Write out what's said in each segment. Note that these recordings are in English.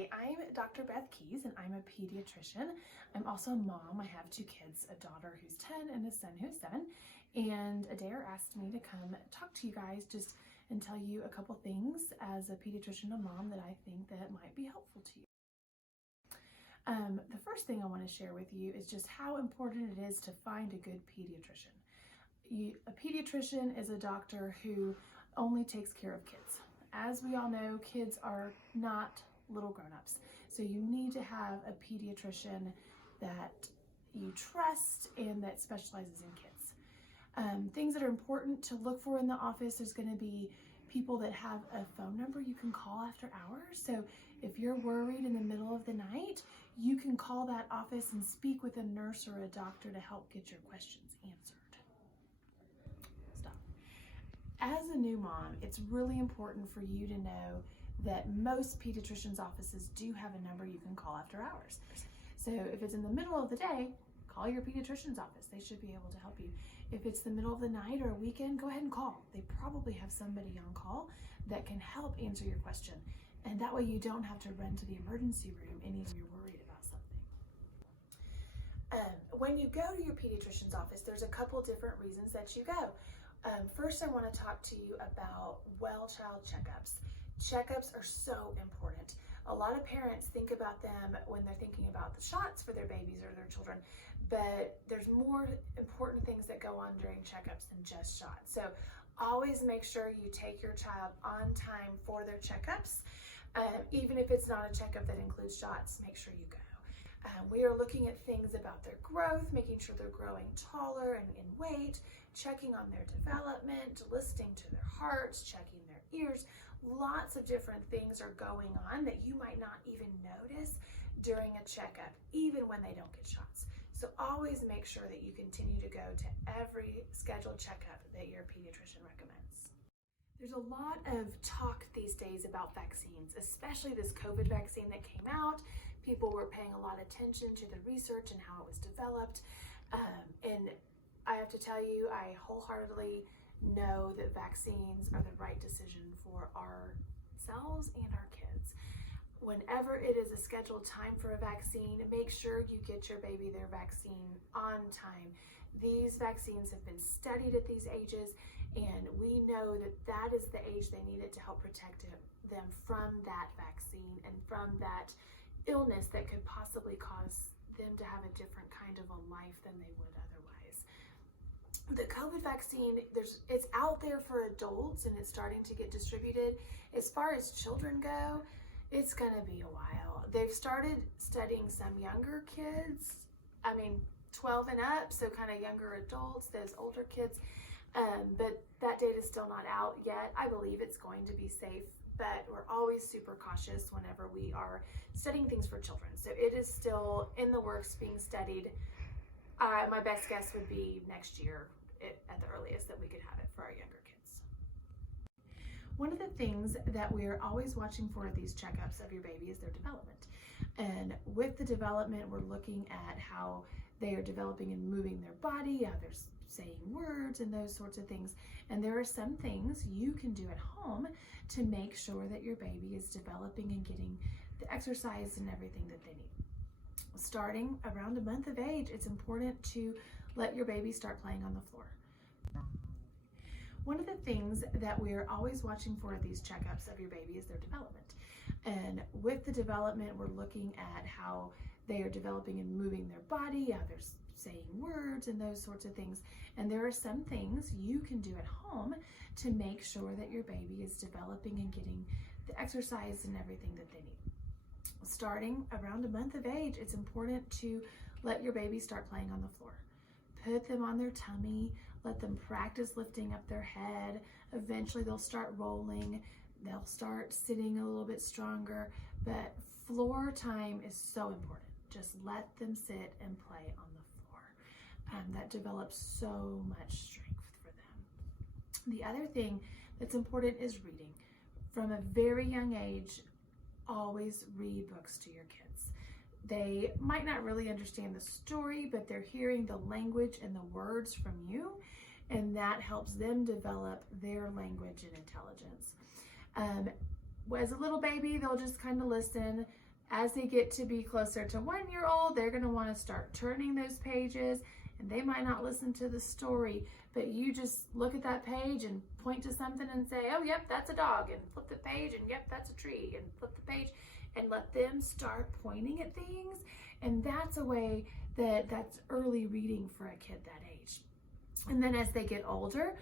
Hi, I'm Dr. Beth Keyes and I'm a pediatrician. I'm also a mom. I have two kids, a daughter who's 10 and a son who's 7. And Adair asked me to come talk to you guys just and tell you a couple things as a pediatrician and mom that I think that might be helpful to you. The first thing I want to share with you is just how important it is to find a good pediatrician. A pediatrician is a doctor who only takes care of kids. As we all know, kids are not little grown-ups. So you need to have a pediatrician that you trust and that specializes in kids. Things that are important to look for in the office is going to be people that have a phone number you can call after hours. So if you're worried in the middle of the night, you can call that office and speak with a nurse or a doctor to help get your questions answered. Stop. As a new mom, it's really important for you to know that most pediatricians' offices do have a number you can call after hours. So if it's in the middle of the day, call your pediatrician's office. They should be able to help you. If it's the middle of the night or a weekend, go ahead and call. They probably have somebody on call that can help answer your question. And that way you don't have to run to the emergency room anytime you're worried about something. When you go to your pediatrician's office, there's a couple different reasons that you go. First, I want to talk to you about well-child checkups. Checkups are so important. A lot of parents think about them when they're thinking about the shots for their babies or their children, but there's more important things that go on during checkups than just shots. So always make sure you take your child on time for their checkups. Even if it's not a checkup that includes shots, make sure you go. We are looking at things about their growth, making sure they're growing taller and in weight, checking on their development, listening to their hearts, checking their ears. Lots of different things are going on that you might not even notice during a checkup, even when they don't get shots. So always make sure that you continue to go to every scheduled checkup that your pediatrician recommends. There's a lot of talk these days about vaccines, especially this COVID vaccine that came out. People were paying a lot of attention to the research and how it was developed. And I have to tell you, I wholeheartedly know that vaccines are the right decision for ourselves and our kids. Whenever it is a scheduled time for a vaccine, make sure you get your baby their vaccine on time. These vaccines have been studied at these ages, and we know that that is the age they needed to help protect them from that vaccine and from that illness that could possibly cause them to have a different kind of a life than they would otherwise. The COVID vaccine, it's out there for adults and it's starting to get distributed. As far as children go, it's gonna be a while. They've started studying some younger kids, 12 and up, so kind of younger adults, those older kids, but that data is still not out yet. I believe it's going to be safe, but we're always super cautious whenever we are studying things for children. So it is still in the works, being studied. My best guess would be next year at the earliest that we could have it for our younger kids. One of the things that we are always watching for at these checkups of your baby is their development. And with the development, we're looking at how they are developing and moving their body, how they're saying words and those sorts of things. And there are some things you can do at home to make sure that your baby is developing and getting the exercise and everything that they need. Starting around a month of age, it's important to let your baby start playing on the floor. One of the things that we are always watching for at these checkups of your baby is their development. And with the development, we're looking at how they are developing and moving their body, how they're saying words and those sorts of things. And there are some things you can do at home to make sure that your baby is developing and getting the exercise and everything that they need. Starting around a month of age, it's important to let your baby start playing on the floor. Put them on their tummy, let them practice lifting up their head. Eventually they'll start rolling, they'll start sitting a little bit stronger, but floor time is so important. Just let them sit and play on the floor. That develops so much strength for them. The other thing that's important is reading. From a very young age, always read books to your kids. They might not really understand the story, but they're hearing the language and the words from you, and that helps them develop their language and intelligence. As a little baby, they'll just kind of listen, As they get to be closer to 1 year old, they're going to want to start turning those pages, and they might not listen to the story, but you just look at that page and point to something and say, oh, yep, that's a dog, and flip the page, and yep, that's a tree, and flip the page, and let them start pointing at things. And that's a way that's early reading for a kid that age. And then as they get older,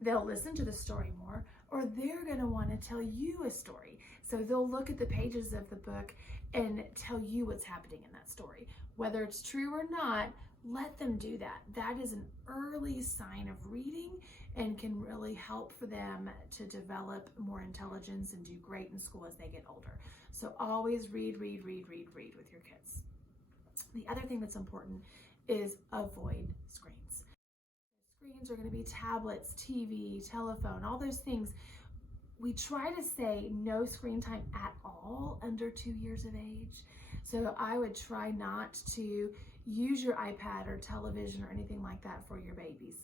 they'll listen to the story more, or they're going to want to tell you a story. So they'll look at the pages of the book and tell you what's happening in that story. Whether it's true or not, let them do that. That is an early sign of reading and can really help for them to develop more intelligence and do great in school as they get older. So always read with your kids. The other thing that's important is avoid screens. Screens are going to be tablets, TV, telephone, all those things. We try to say no screen time at all under 2 years of age. So I would try not to use your iPad or television or anything like that for your babies.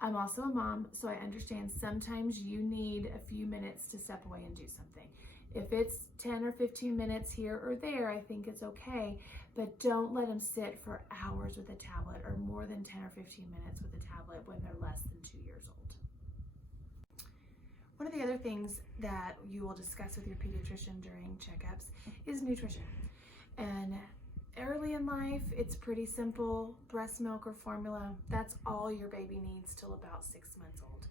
I'm also a mom, so I understand sometimes you need a few minutes to step away and do something. If it's 10 or 15 minutes here or there, I think it's okay, but don't let them sit for hours with a tablet or more than 10 or 15 minutes with a tablet when they're less than 2 years old. One of the other things that you will discuss with your pediatrician during checkups is nutrition. And early in life, it's pretty simple. Breast milk or formula, that's all your baby needs till about 6 months old.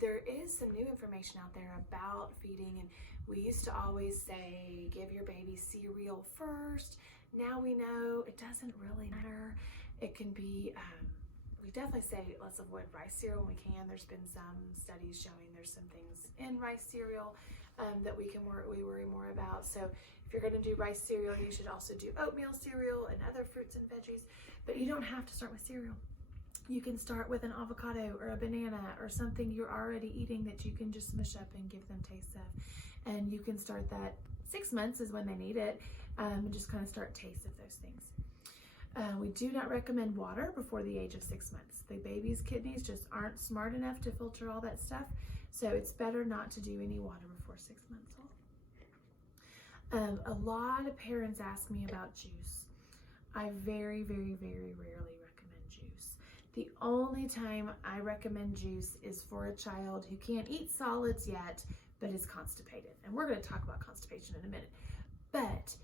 There is some new information out there about feeding, and we used to always say, give your baby cereal first. Now we know it doesn't really matter. It can be, we definitely say let's avoid rice cereal when we can. There's been some studies showing there's some things in rice cereal that we worry more about. So if you're going to do rice cereal, you should also do oatmeal cereal and other fruits and veggies, but you don't have to start with cereal. You can start with an avocado or a banana or something you're already eating that you can just smush up and give them taste of. And you can start that 6 months is when they need it, and just kind of start taste of those things. We do not recommend water before the age of 6 months. The baby's kidneys just aren't smart enough to filter all that stuff, so it's better not to do any water before 6 months old. A lot of parents ask me about juice. I very rarely recommend juice. The only time I recommend juice is for a child who can't eat solids yet, but is constipated. And we're going to talk about constipation in a minute. But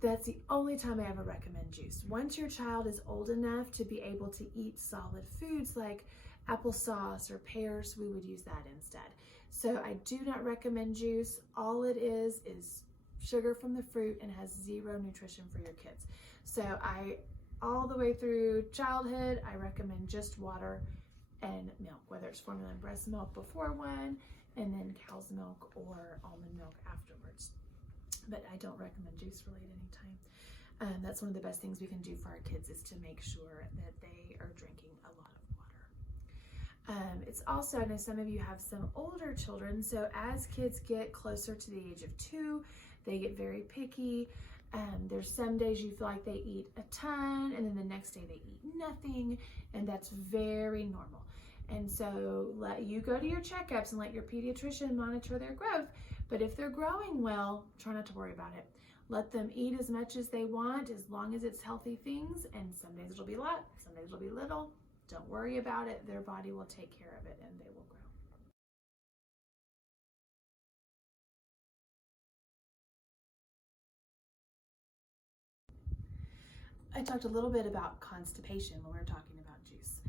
that's the only time I ever recommend juice. Once your child is old enough to be able to eat solid foods like applesauce or pears, we would use that instead. So I do not recommend juice. All it is sugar from the fruit and has zero nutrition for your kids. So all the way through childhood, I recommend just water and milk, whether it's formula and breast milk before 1, and then cow's milk or almond milk afterwards. But I don't recommend juice really at any time. That's one of the best things we can do for our kids is to make sure that they are drinking a lot of water. It's also, I know some of you have some older children, so as kids get closer to the age of 2, they get very picky. There's some days you feel like they eat a ton, and then the next day they eat nothing, and that's very normal. And so let you go to your checkups and let your pediatrician monitor their growth. But if they're growing well, try not to worry about it. Let them eat as much as they want, as long as it's healthy things. And some days it'll be a lot, some days it'll be little. Don't worry about it. Their body will take care of it and they will grow. I talked a little bit about constipation when we were talking about juice.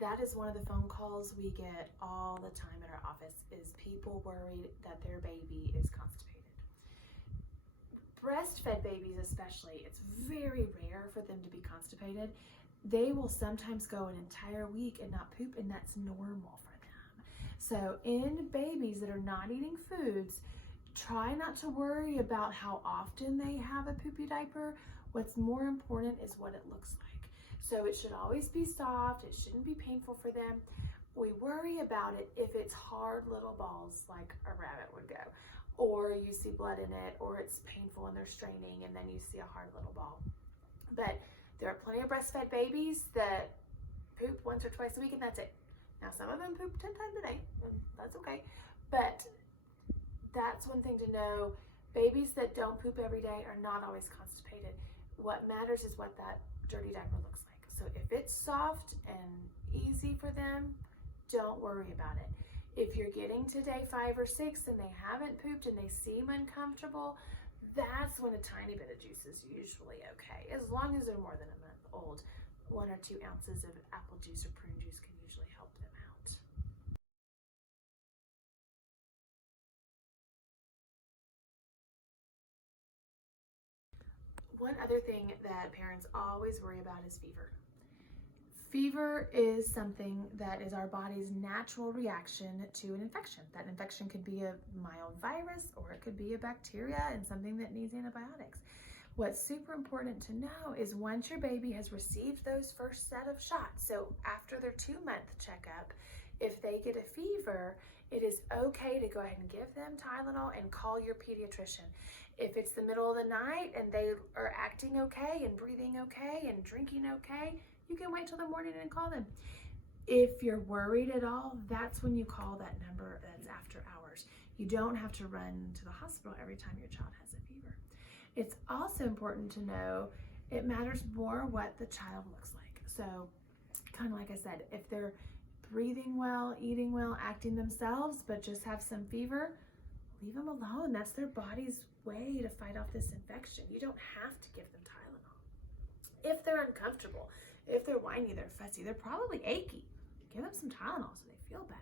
That is one of the phone calls we get all the time in our office, is people worried that their baby is constipated. Breastfed babies especially, it's very rare for them to be constipated. They will sometimes go an entire week and not poop, and that's normal for them. So in babies that are not eating foods, try not to worry about how often they have a poopy diaper. What's more important is what it looks like. So it should always be soft. It shouldn't be painful for them. We worry about it if it's hard little balls like a rabbit would go, or you see blood in it, or it's painful and they're straining and then you see a hard little ball. But there are plenty of breastfed babies that poop once or twice a week and that's it. Now some of them poop 10 times a day, and that's okay. But that's one thing to know. Babies that don't poop every day are not always constipated. What matters is what that dirty diaper looks like. So if it's soft and easy for them, don't worry about it. If you're getting to day 5 or 6 and they haven't pooped and they seem uncomfortable, that's when a tiny bit of juice is usually okay. As long as they're more than a month old, 1 or 2 ounces of apple juice or prune juice can usually help them out. One other thing that parents always worry about is fever. Fever is something that is our body's natural reaction to an infection. That infection could be a mild virus or it could be a bacteria and something that needs antibiotics. What's super important to know is once your baby has received those first set of shots, so after their 2-month checkup, if they get a fever, it is okay to go ahead and give them Tylenol and call your pediatrician. If it's the middle of the night and they are acting okay and breathing okay and drinking okay, you can wait till the morning and call them. If you're worried at all, that's when you call that number that's after hours. You don't have to run to the hospital every time your child has a fever. It's also important to know it matters more what the child looks like. So kind of like I said, if they're breathing well, eating well, acting themselves, but just have some fever, leave them alone. That's their body's way to fight off this infection. You don't have to give them Tylenol. If they're uncomfortable, if they're whiny, they're fussy, they're probably achy, give them some Tylenol so they feel better.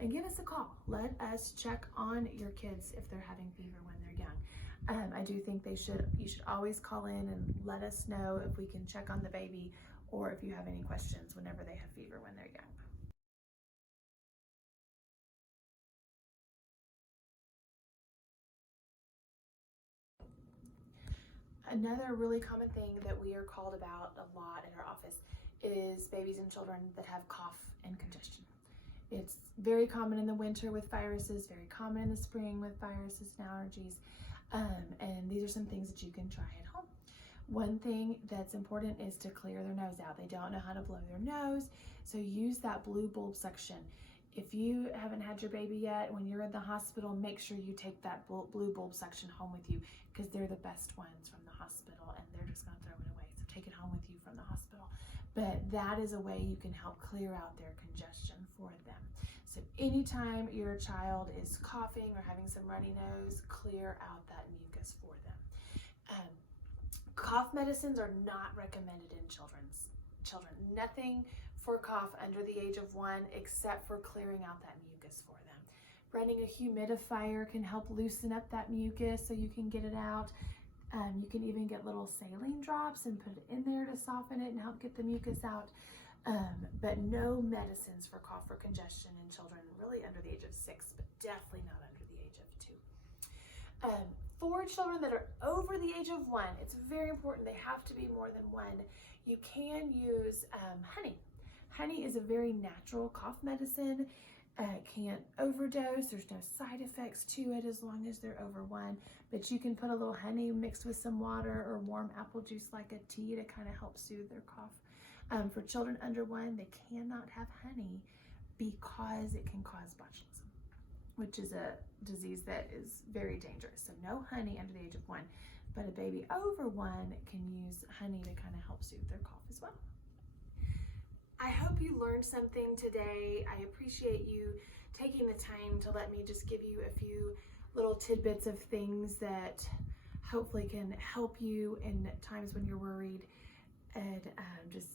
And give us a call. Let us check on your kids if they're having fever when they're young. I do think you should always call in and let us know if we can check on the baby or if you have any questions whenever they have fever when they're young. Another really common thing that we are called about a lot in our office is babies and children that have cough and congestion. It's very common in the winter with viruses, very common in the spring with viruses and allergies, and these are some things that you can try at home. One thing that's important is to clear their nose out. They don't know how to blow their nose, so use that blue bulb suction. If you haven't had your baby yet, when you're in the hospital, make sure you take that blue bulb suction home with you because they're the best ones from the hospital and they're just going to throw it away. So take it home with you from the hospital. But that is a way you can help clear out their congestion for them. So anytime your child is coughing or having some runny nose, clear out that mucus for them. Cough medicines are not recommended in children. Nothing for cough under the age of 1 except for clearing out that mucus for them. Running a humidifier can help loosen up that mucus so you can get it out. You can even get little saline drops and put it in there to soften it and help get the mucus out. But no medicines for cough or congestion in children really under the age of 6, but definitely not under the age of 2. For children that are over the age of 1, it's very important they have to be more than 1. You can use honey. Honey is a very natural cough medicine. Can't overdose. There's no side effects to it as long as they're over 1. But you can put a little honey mixed with some water or warm apple juice like a tea to kind of help soothe their cough. For children under 1, they cannot have honey because it can cause botulism, which is a disease that is very dangerous. So no honey under the age of 1, but a baby over 1 can use honey to kind of help soothe their cough as well. I hope you learned something today. I appreciate you taking the time to let me just give you a few little tidbits of things that hopefully can help you in times when you're worried. And just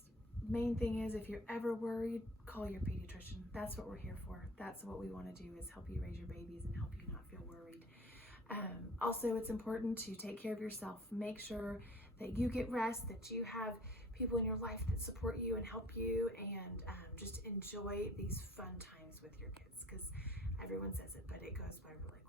main thing is, if you're ever worried, call your pediatrician. That's what we're here for. That's what we want to do, is help you raise your babies and help you not feel worried. Also, it's important to take care of yourself. Make sure that you get rest, that you have people in your life that support you and help you, and just enjoy these fun times with your kids, because everyone says it, but it goes by really